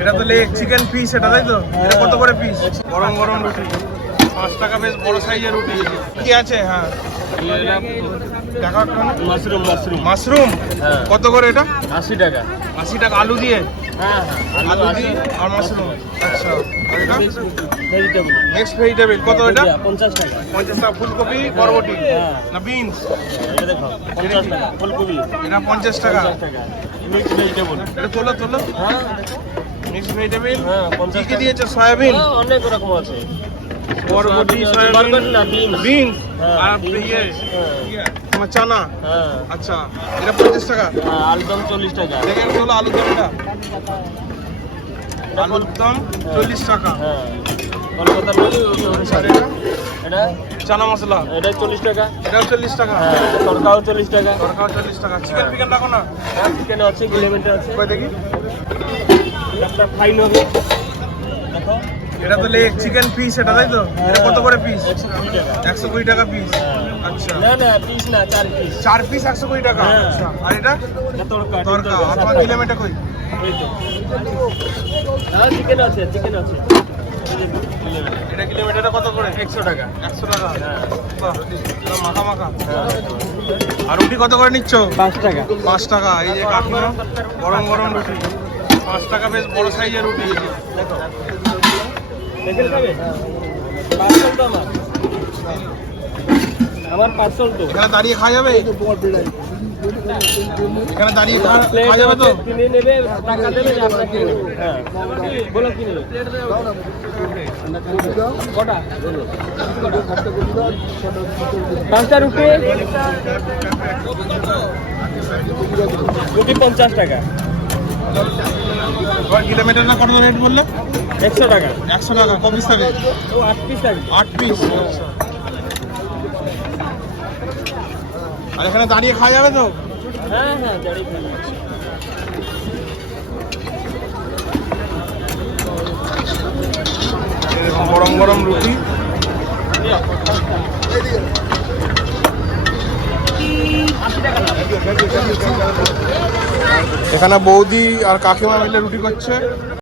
এটা তো leg chicken piece, এটা তাই তো? এটা কত করে পিস? গরম গরম রুটি 5 টাকা, বেশ বড় সাইজের রুটি। কি আছে? হ্যাঁ দেখা মাশরুম মাশরুম মাশরুম কত করে এটা? 80 টাকা। 80 টাকা আলু দিয়ে? হ্যাঁ আলু দিয়ে আর মাশরুম। আচ্ছা, আর এটা ভেজিটেবল মিক্সড ভেজিটেবল কত এটা? 50 টাকা। 50 টাকা। ফুলকপি বরবটি না বিনস? এটা দেখো 50 টাকা ফুলকপি। এটা 50 টাকা। 50 টাকা মিক্স ভেজিটেবল। এটা তোলো তোলো। হ্যাঁ মিক্সড ভেজিটেবল। হ্যাঁ কি 50 কি দিয়েছে? সয়াবিন, অনেক রকম আছে। বরবটি, সয়াবিন, বরবটি না বিনস। বিনস হ্যাঁ, আর ইয়ে তোমার চানা। হ্যাঁ আচ্ছা, এটা 50 টাকা। আলুদম 40 টাকা। দেখেন তোলো আলুর দমটা। আলুর দম 40 টাকা। হ্যাঁ কলকাতার মধ্যে আর এটা এটা চানা মশলা, এটা 40 টাকা। এটাও 40 টাকা। হ্যাঁ তরকাও 40 টাকা। তরকাও 40 টাকা। চিকেন ফিকেন রাখো না? হ্যাঁ চিকেন আছে, কিলোমিটার আছে। কই দেখি। একটা ফ্রাই হবে দেখো। এটা তো লেগ চিকেন পিস, এটা তাই তো? এটা কত করে পিস? 120 টাকা। 120 টাকা পিস। আচ্ছা, না না পিস না, 4 পিস। 4 পিস 120 টাকা। হ্যাঁ। আচ্ছা, আর এটা এটা তড়কা। তরকা। আর তোমার কিলোমিটার কই? এই তো। হ্যাঁ চিকেন আছে, চিকেন আছে। এটা কিলোমিটারটা কত করে? 100 টাকা। 100 টাকা। হ্যাঁ বাহ, এটা মাখা মাখা। আর রুটি কত করে নিচ্ছ? 5 টাকা। 5 টাকা। এই যে কাকিমা গরম গরম রুটি 5 টাকা, বেশ বড় সাইজের রুটি। দেখো দেখেন খাবে? পার্সেল তো আমার পার্সেল তো। এখানে দাঁড়িয়ে খাওয়া যাবে? এখানে দাঁড়িয়ে খাওয়া যাবে তো? কিনে নেবে, টাকা দেবে, আপনাকে হ্যাঁ বলো কি নেবে? কটা? 5টা রুটি। রুটি 50 টাকা। তোমার কিলোমিটারটা কত রেট বললো? 100 টাকা। 100 টাকা। ক পিস থাকে? ও 8 পিস থাকে। 8 পিস। আর এখানে দাঁড়িয়ে খাওয়া যাবে তো? হ্যাঁ হ্যাঁ দাঁড়িয়ে খাবে। এরকম গরম গরম রুটি। এখানে বৌদি আর কাকিমা মিলে রুটি করছে।